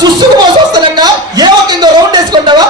సుస్సుకు మోసం వస్తానన్నా ఏ ఒక ఇంకో రౌండ్ వేసుకుంటావా?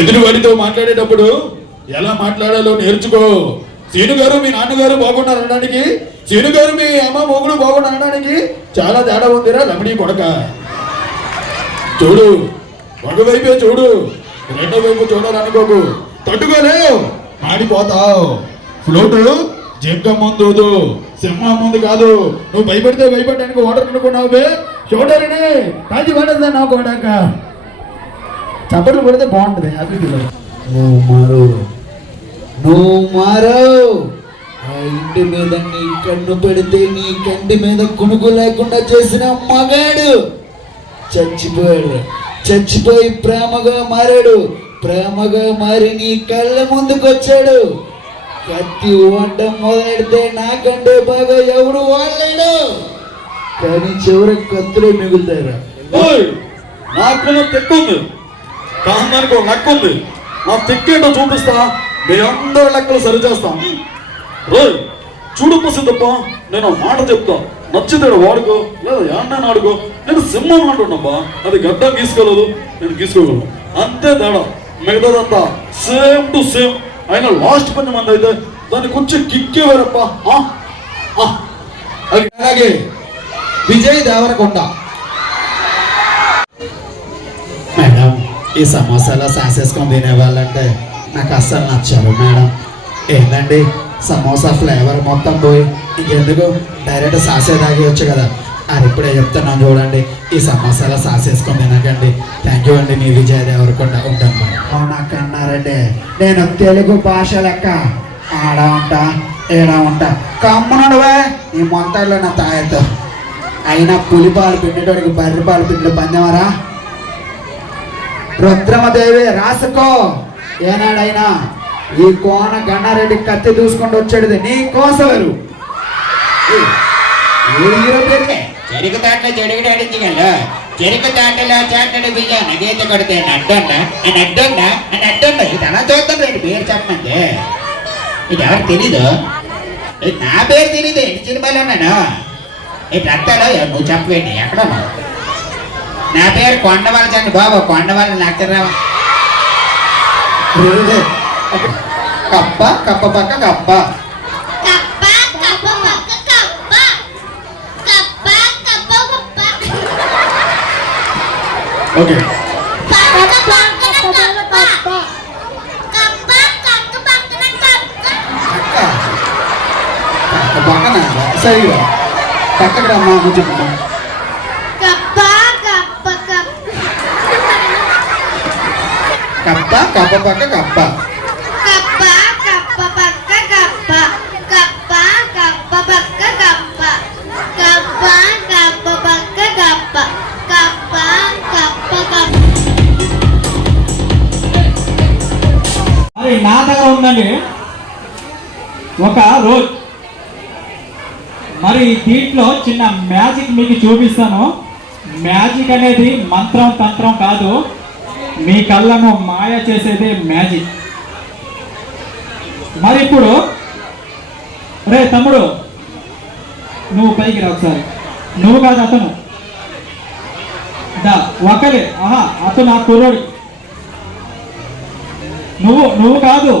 ఎదుటివాడితో మాట్లాడేటప్పుడు ఎలా మాట్లాడాలో నేర్చుకో. సీను గారు మీ నాన్నగారు బాగున్నారు అనడానికి, సీను గారు మీ అమ్మ మొగుడు బాగున్నారు అనడానికి చాలా తేడా ఉందిరా లమిడి కొడక. చూడు, ఒకవైపే చూడు, రెండో వైపు చూడాలనుకోకు. తట్టుకోలేవు, మాడిపోతావు. ఫ్లోటు జింక ముందు, సింహం ముందు కాదు. నువ్వు భయపడితే భయపడడానికి ఓటర్ అనుకున్నావు. చూడాలని కాజీ పడదా నా కొడక. చప్పట్లు పడితే బాగుంటుంది, హ్యాపీ ఫీల్. నువ్వు మారో ఆ ఇంటి మీద నీ కన్ను పెడితే నీ కంటి మీద కునుకు లేకుండా చేసిన మగాడు చచ్చిపోయాడు. చచ్చిపోయి ప్రేమగా మారాడు. ప్రేమగా మారి నీ కళ్ళ ముందుకు వచ్చాడు. కత్తి ఓడడం మొదలెడితే నాకంటే బాగా ఎవడు వాడలేడు. కానీ చివరికి కత్తులే మిగులుతారా? నాకు తెక్కుంది, కాందానికి ఒక లెక్క ఉంది. నా తెక్కేటో చూపిస్తా, మీ అందరి లెక్కలు సరిచేస్తాం. రోయ్ చూడు ప్రసిద్ధప్ప, నేను మాట చెప్తా, నచ్చితే వాడుకో లేదా ఏమన్నా ఆడుకో. నేను సింహం అంటున్నాబ్బా, అది గడ్డం గీసుకోలేదు, నేను గీసుకోగలను, అంతే తేడా. మిగతాదంతా సేమ్ టు సేమ్. అయినా లాస్ట్ 10 మంది అయితే దానికి కొంచెం కిక్కే వేరప్ప. అలాగే విజయ్ దేవరకొండ. మేడం, ఈ సమోసాలో సాసేసుకొని తినేవాళ్ళంటే నాకు అస్సలు నచ్చారు మేడం. ఏంటండి సమోసా ఫ్లేవర్ మొత్తం పోయి ఇంకెందుకు డైరెక్ట్ సాసే తాగేయచ్చు కదా. అది ఇప్పుడే చెప్తున్నాను చూడండి, ఈ సమోసాలో సాసేసుకొని తినకండి. థ్యాంక్ యూ అండి, మీ విజయ్ దేవరకొండ. ఉంటాను మేడం. అవునక్క అన్నారండి, నేను తెలుగు భాష లెక్క ఆడ ఉంటా ఏడ ఉంటా. కమ్మనుడువే ఈ మొంతలో నా తాయతో. అయినా పులిపాలు పిండేటోడికి బర్రెపాలు పిండి పందెమరా? రుద్రమదేవి రాసుకో, ఏనాడైనా ఈ కోన గన్నారెడ్డి కత్తి దూసుకుంటూ వచ్చాడు నీ కోసవరు. చెరుకు తాటలో చెడుగుడు అడించగల చెరుకు తాటలో చాటడు బియ్యాన్ని గీత కొడితే నడ్డండా ఇది అలా చూద్దాం రేపు పేరు చెప్పమంది. ఇది ఎవరు తెలీదు? ఇది నా పేరు తెలీదు. ఎన్ని సినిమాలు ఉన్నాను ఈ రక్తాలో నువ్వు చెప్పవేంటి? ఎక్కడున్నావు? నా పేరు కొండవలచండి బాబు, కొండవల నచ్చరావు. కప్ప కప్ప పక్క కప్ప. కప్ప కప్ప పక్క కప్ప కప్ప కప్ప కప్ప ఓకే పక్క పక్కన కప్ప కప్ప కక్క పక్కన కప్ప పక్క పక్కన సరిగా పక్కకు రమ్మా నువ్వు చెప్పమ్మా. కప్ప కప్ప కప్ప కప్ప పక్క కప్ప. కప్ప కప్ప పక్క కప్ప కప్ప కప్ప పక్క కప్ప కప్ప కప్ప పక్క కప్ప కప్ప కప్ప కప్ప. మరి నా దగ్గర ఉందండి ఒక రోజ్. మరి దీంట్లో చిన్న మ్యాజిక్ మీకు చూపిస్తాను. మ్యాజిక్ అనేది మంత్రం తంత్రం కాదు, మీ కళ్ళను మాయ చేసేది మ్యాజిక్. మరి ఇప్పుడు రే తమ్ముడు, నువ్వు పైకి రా ఒకసారి. నువ్వు కాదు అతను, దా ఒకలే. ఆహా, అతను ఆ కుర్రోడు. నువ్వు కాదు,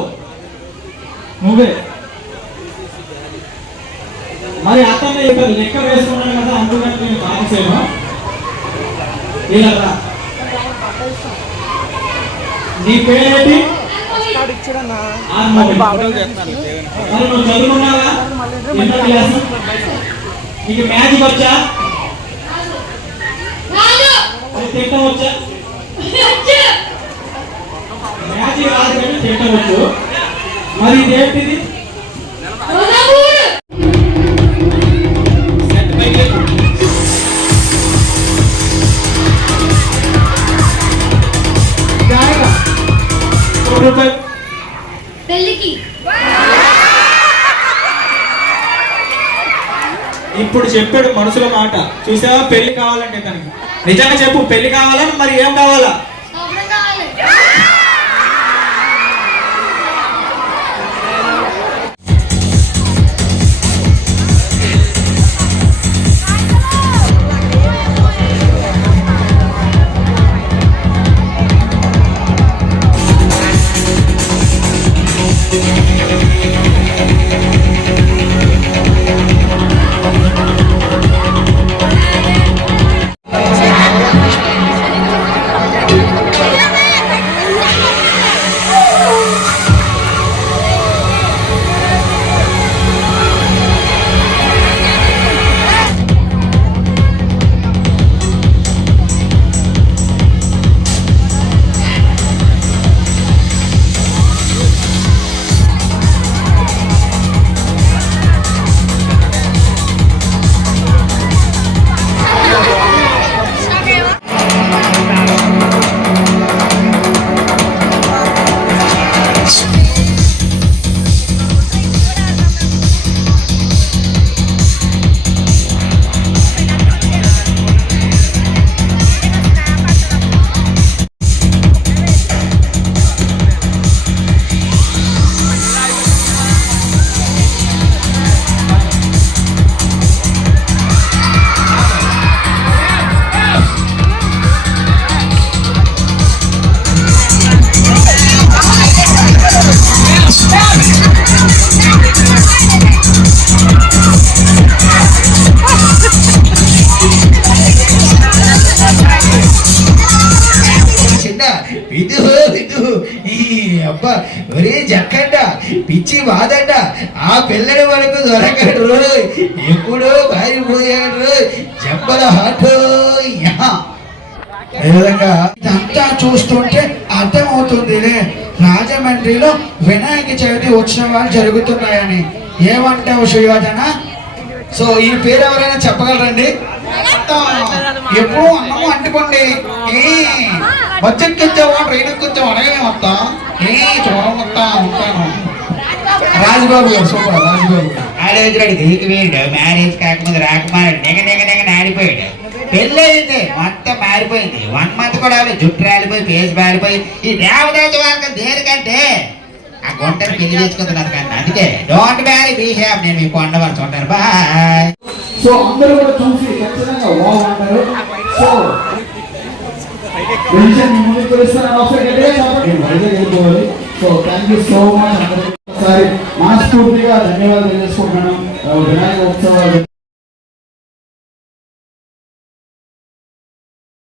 నువ్వే. మరి అతను ఇక్కడ లెక్క వేసుకున్నాడు కదా, అందుకని నేను కాల్చేను. ఇలా రా. నీ పేరేంటి? ఆర్మోని. మరి నువ్వు చదువుకున్నావా? ఎంత క్లాసు? నీకు మ్యాజిక్ వచ్చా? మరి తింటం వచ్చా? మ్యాజిక్ రాదు కానీ తింటవచ్చు. మరి ఇదేంటిది? పెళ్ళికి ఇప్పుడు చెప్పాడు మనసులో మాట. చూసావా, పెళ్లి కావాలంటే తనకి. నిజంగా చెప్పు, పెళ్లి కావాలా మరి ఏం కావాలా? శోభనం కావాలి. అబ్బా ఒరే జక్కంట పిచ్చి బాదంట ఆ పిల్లడి వరకు దొరకడు రోయ్, ఎప్పుడో పారిపోయాడు రోయ్, జంబల హాటో. విధంగా ఇదంతా చూస్తుంటే అర్థమవుతుంది రాజమండ్రిలో వినాయక చవితి ఉత్సవాలు జరుగుతున్నాయని. ఏమంటావు సుయోధన? సో ఈ పేరు ఎవరైనా చెప్పగలరండి? ఎప్పుడు అన్నము అంటుకోండి. బచ్చెక్కించావా ట్రైన్కించావా అనగా మొత్తం చూడం మొత్తం ఉంటాను. రాజుబాబు గారు సూపర్. రాజుబాబు ఆలోచనాడు గీకి వేయడు, మ్యారేజ్ కాకముందు రాకుమారుడు నిగ నిగ నిగ ఆడిపోయాడు. పెళ్ళి అయింది, మొత్తం మారిపోయింది. 1 month కూడా జుట్టు రాలిపోయి, ఫేస్ మారిపోయి. ఈ దేవదాత వర్గం దేనికంటే ఆ గుంటను పెళ్లి చేసుకుంటున్నారు కానీ. అందుకే డోంట్ మ్యారీ, బీ హ్యాపీ. నేను మీ కొండవలసి ఉంటాను. బాయ్. సో అందరూ కూడా చూసి ఖచ్చితంగా బాగుంటారు. సో మీ ముందుకు తెలుస్తున్నాను ఒకసారి గట్టిగా చెప్పండి. నేను వైజాగ్ వెళ్ళిపోవాలి. So thank you so much. ఒకసారి మనస్ఫూర్తిగా ధన్యవాదాలు తెలియజేసుకుంటున్నాను. వినాయక ఉత్సవాలు